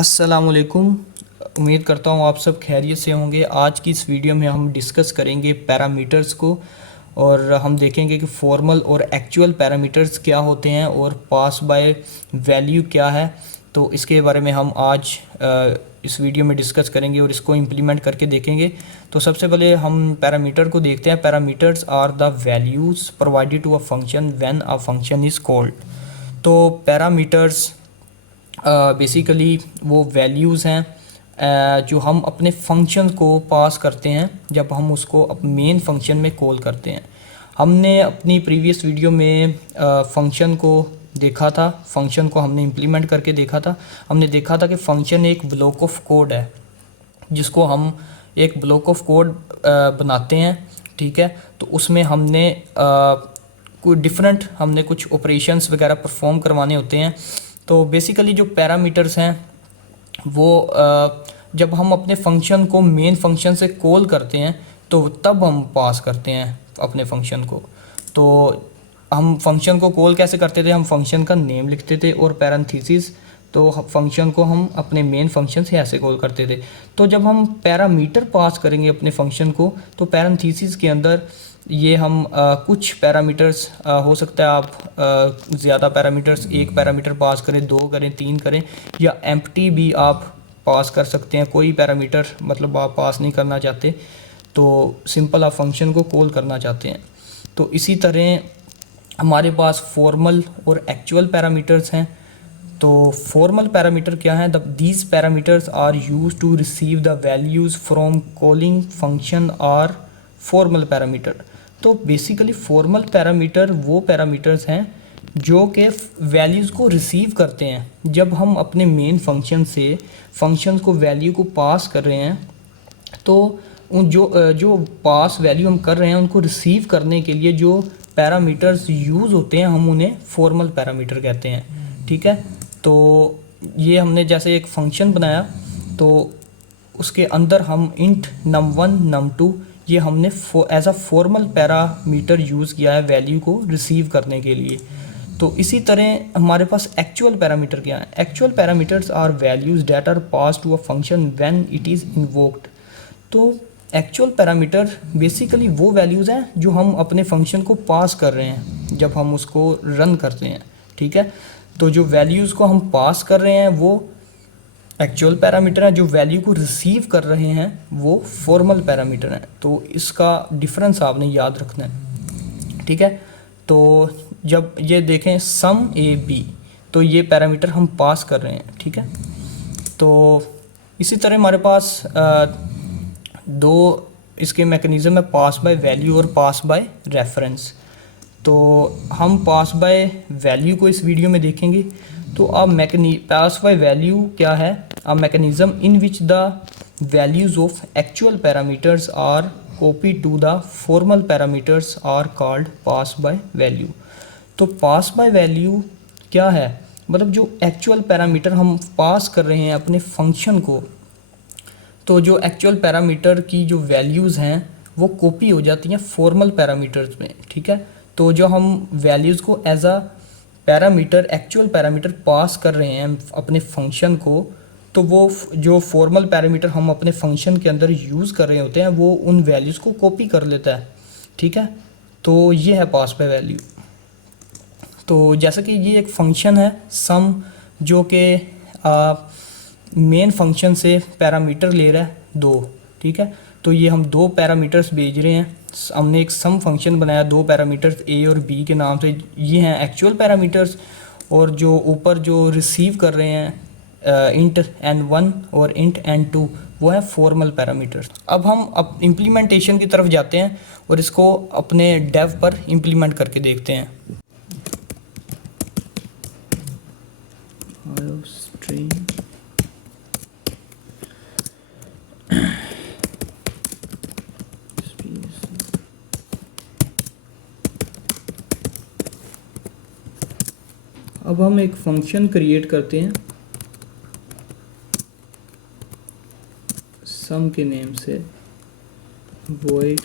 अस्सलामुअलैकुम। उम्मीद करता हूँ आप सब खैरियत से होंगे। आज की इस वीडियो में हम डिस्कस करेंगे पैरामीटर्स को और हम देखेंगे कि फॉर्मल और एक्चुअल पैरामीटर्स क्या होते हैं और पास बाय वैल्यू क्या है। तो इसके बारे में हम आज इस वीडियो में डिस्कस करेंगे और इसको इम्प्लीमेंट करके देखेंगे। तो सबसे पहले हम पैरामीटर को देखते हैं। Parameters are the values provided to a function when a function is called. तो पैरामीटर्स बेसिकली वो वैल्यूज़ हैं जो हम अपने फंक्शन को पास करते हैं जब हम उसको मेन फंक्शन में कॉल करते हैं। हमने अपनी प्रीवियस वीडियो में फंक्शन को देखा था, फंक्शन को हमने इम्प्लीमेंट करके देखा था। हमने देखा था कि फ़ंक्शन एक ब्लॉक ऑफ कोड है जिसको हम एक ब्लॉक ऑफ कोड बनाते हैं, ठीक है। तो उसमें हमने कोई डिफरेंट हमने कुछ ऑपरेशंस वगैरह परफॉर्म करवाने होते हैं। तो बेसिकली जो पैरामीटर्स हैं वो जब हम अपने फंक्शन को मेन फंक्शन से कॉल करते हैं तो तब हम पास करते हैं अपने फंक्शन को। तो हम फंक्शन को कॉल कैसे करते थे? हम फंक्शन का नेम लिखते थे और पैरेंथेसिस, तो फंक्शन को हम अपने मेन फंक्शन से ऐसे कॉल करते थे। तो जब हम पैरामीटर पास करेंगे अपने फंक्शन को तो पैरेंथेसिस के अंदर ये हम कुछ पैरामीटर्स हो सकता है आप ज़्यादा पैरामीटर्स, एक पैरामीटर पास करें, दो करें, तीन करें, या एम्प्टी भी आप पास कर सकते हैं। कोई पैरामीटर मतलब आप पास नहीं करना चाहते तो सिंपल आप फंक्शन को कॉल करना चाहते हैं। तो इसी तरह हमारे पास फॉर्मल और एक्चुअल पैरामीटर्स हैं। तो फॉर्मल पैरामीटर क्या है? These parameters are use to receive the values from calling function are formal parameter. तो बेसिकली फॉर्मल पैरामीटर वो पैरामीटर्स हैं जो कि वैल्यूज़ को रिसीव करते हैं जब हम अपने मेन फंक्शन से फंक्शन को वैल्यू को पास कर रहे हैं। तो उन जो पास वैल्यू हम कर रहे हैं उनको रिसीव करने के लिए जो पैरामीटर्स यूज़ होते हैं हम उन्हें फॉर्मल पैरामीटर कहते हैं, ठीक है। तो ये हमने जैसे एक फंक्शन बनाया तो उसके अंदर हम इंट num1 num2 ये हमने as a formal parameter use किया है वैल्यू को रिसीव करने के लिए। तो इसी तरह हमारे पास एक्चुअल पैरामीटर क्या है? Actual parameters are values that are pass to a function when it is invoked. तो एक्चुअल पैरामीटर बेसिकली वो वैल्यूज़ हैं जो हम अपने फंक्शन को पास कर रहे हैं जब हम उसको रन करते हैं, ठीक है। तो जो वैल्यूज़ को हम पास कर रहे हैं वो एक्चुअल पैरामीटर है, जो वैल्यू को रिसीव कर रहे हैं वो फॉर्मल पैरामीटर है। तो इसका डिफरेंस आपने याद रखना है, ठीक है। तो जब ये देखें सम ए बी, तो ये पैरामीटर हम पास कर रहे हैं, ठीक है। तो इसी तरह हमारे पास दो इसके मैकेनिज़्म है, पास बाय वैल्यू और पास बाय रेफरेंस। तो हम पास बाय वैल्यू को इस वीडियो में देखेंगे। तो पास बाय वैल्यू क्या है? A mechanism in which the values of actual parameters are copy to the formal parameters are called pass by value. तो पास बाय वैल्यू क्या है? मतलब जो एक्चुअल पैरामीटर हम पास कर रहे हैं अपने फंक्शन को, तो जो एक्चुअल पैरामीटर की जो वैल्यूज़ हैं वो कॉपी हो जाती हैं फॉर्मल पैरामीटर्स में, ठीक है। तो जो हम वैल्यूज़ को as a parameter actual parameter pass कर रहे हैं अपने फंक्शन को, तो वो जो फॉर्मल पैरामीटर हम अपने फंक्शन के अंदर यूज़ कर रहे होते हैं वो उन वैल्यूज़ को कॉपी कर लेता है, ठीक है। तो ये है पास बाय वैल्यू। तो जैसे कि ये एक फंक्शन है सम, जो कि मेन फंक्शन से पैरामीटर ले रहा है दो, ठीक है। तो ये हम दो पैरामीटर्स भेज रहे हैं। हमने एक सम फंक्शन बनाया दो पैरामीटर्स ए और बी के नाम से, ये हैं एक्चुअल पैरामीटर्स। और जो ऊपर जो रिसीव कर रहे हैं इंट n1 और इंट n2 वो है फॉर्मल पैरामीटर्स। अब हम इम्प्लीमेंटेशन की तरफ जाते हैं और इसको अपने डेव पर इम्प्लीमेंट करके देखते हैं। अब हम एक फंक्शन क्रिएट करते हैं सम के नेम से, void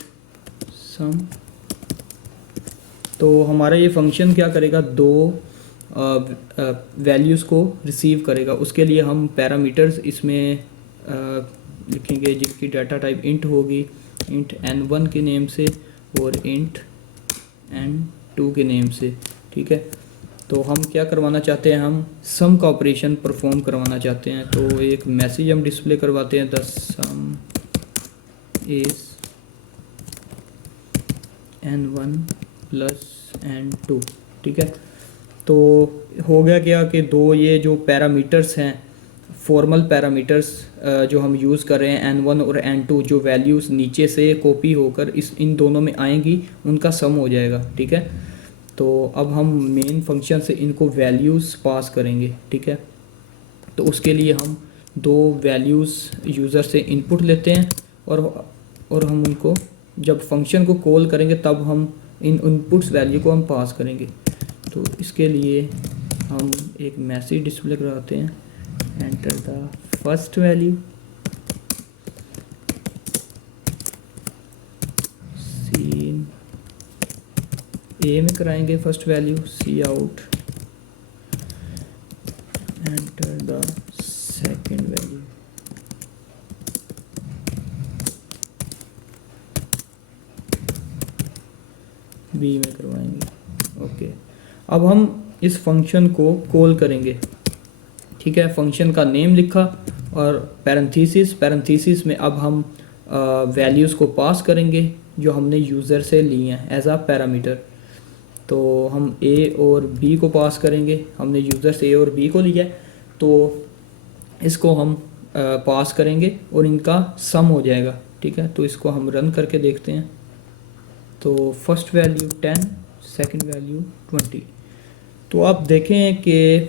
sum। तो हमारा ये फंक्शन क्या करेगा? दो वैल्यूज़ को रिसीव करेगा। उसके लिए हम पैरामीटर्स इसमें लिखेंगे जिसकी डाटा टाइप इंट होगी, इंट n1 के नेम से और इंट n2 के नेम से। ठीक है, तो हम क्या करवाना चाहते हैं, हम सम का ऑपरेशन परफॉर्म करवाना चाहते हैं। तो एक मैसेज हम डिस्प्ले करवाते हैं, the some is n1 plus n2। ठीक है, तो हो गया क्या कि दो ये जो पैरामीटर्स हैं, फॉर्मल पैरामीटर्स जो हम यूज़ कर रहे हैं n1 और n2, जो वैल्यूज़ नीचे से कॉपी होकर इन दोनों में आएंगी उनका सम हो जाएगा। ठीक है, तो अब हम मेन फंक्शन से इनको वैल्यूज़ पास करेंगे। ठीक है, तो उसके लिए हम दो वैल्यूज़ यूज़र से इनपुट लेते हैं और हम उनको जब फंक्शन को कॉल करेंगे तब हम इन इनपुट्स वैल्यू को हम पास करेंगे। तो इसके लिए हम एक मैसेज डिस्प्ले कराते हैं, enter the first value, cin a में कराएंगे first value, cout, enter the second value, b में करवाएंगे। ओके, अब हम इस फंक्शन को कॉल करेंगे। ठीक है, फंक्शन का नेम लिखा और पैरेंथेसिस में अब हम वैल्यूज़ को पास करेंगे जो हमने यूज़र से ली हैं एज आ पैरामीटर। तो हम ए और बी को पास करेंगे, हमने यूज़र से ए और बी को लिया है, तो इसको हम पास करेंगे और इनका सम हो जाएगा। ठीक है, तो इसको हम रन करके देखते हैं। तो फर्स्ट वैल्यू 10, सेकंड वैल्यू 20। तो आप देखें कि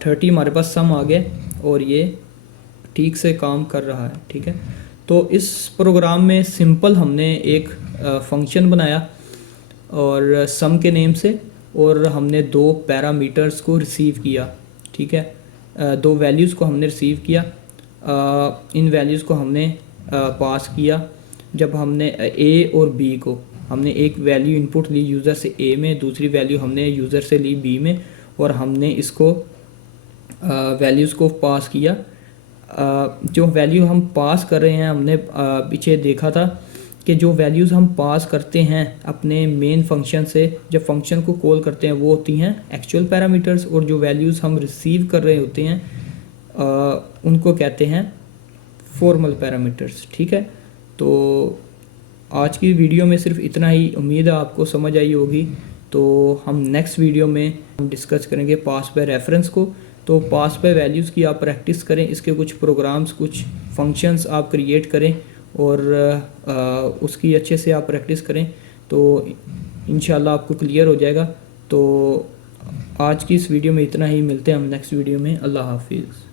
30 हमारे पास सम आ गया और ये ठीक से काम कर रहा है। ठीक है, तो इस प्रोग्राम में सिंपल हमने एक फंक्शन बनाया और सम के नेम से, और हमने दो पैरामीटर्स को रिसीव किया। ठीक है, दो वैल्यूज़ को हमने रिसीव किया, इन वैल्यूज़ को हमने पास किया। जब हमने ए और बी को, हमने एक वैल्यू इनपुट ली यूज़र से ए में, दूसरी वैल्यू हमने यूज़र से ली बी में, और हमने इसको वैल्यूज़ को पास किया। जो वैल्यू हम पास कर रहे हैं, हमने पीछे देखा था कि जो वैल्यूज़ हम पास करते हैं अपने मेन फंक्शन से, जब फंक्शन को कॉल करते हैं, वो होती हैं एक्चुअल पैरामीटर्स, और जो वैल्यूज़ हम रिसीव कर रहे होते हैं उनको कहते हैं फॉर्मल पैरामीटर्स। ठीक है, तो आज की वीडियो में सिर्फ इतना ही, उम्मीद है आपको समझ आई होगी। तो हम नेक्स्ट वीडियो में हम डिस्कस करेंगे पास बाय रेफरेंस को। तो पास बाय वैल्यूज़ की आप प्रैक्टिस करें, इसके कुछ प्रोग्राम्स, कुछ फंक्शंस आप क्रिएट करें और उसकी अच्छे से आप प्रैक्टिस करें, तो इंशाल्लाह आपको क्लियर हो जाएगा। तो आज की इस वीडियो में इतना ही, मिलते हैं हम नेक्स्ट वीडियो में। अल्लाह हाफिज़।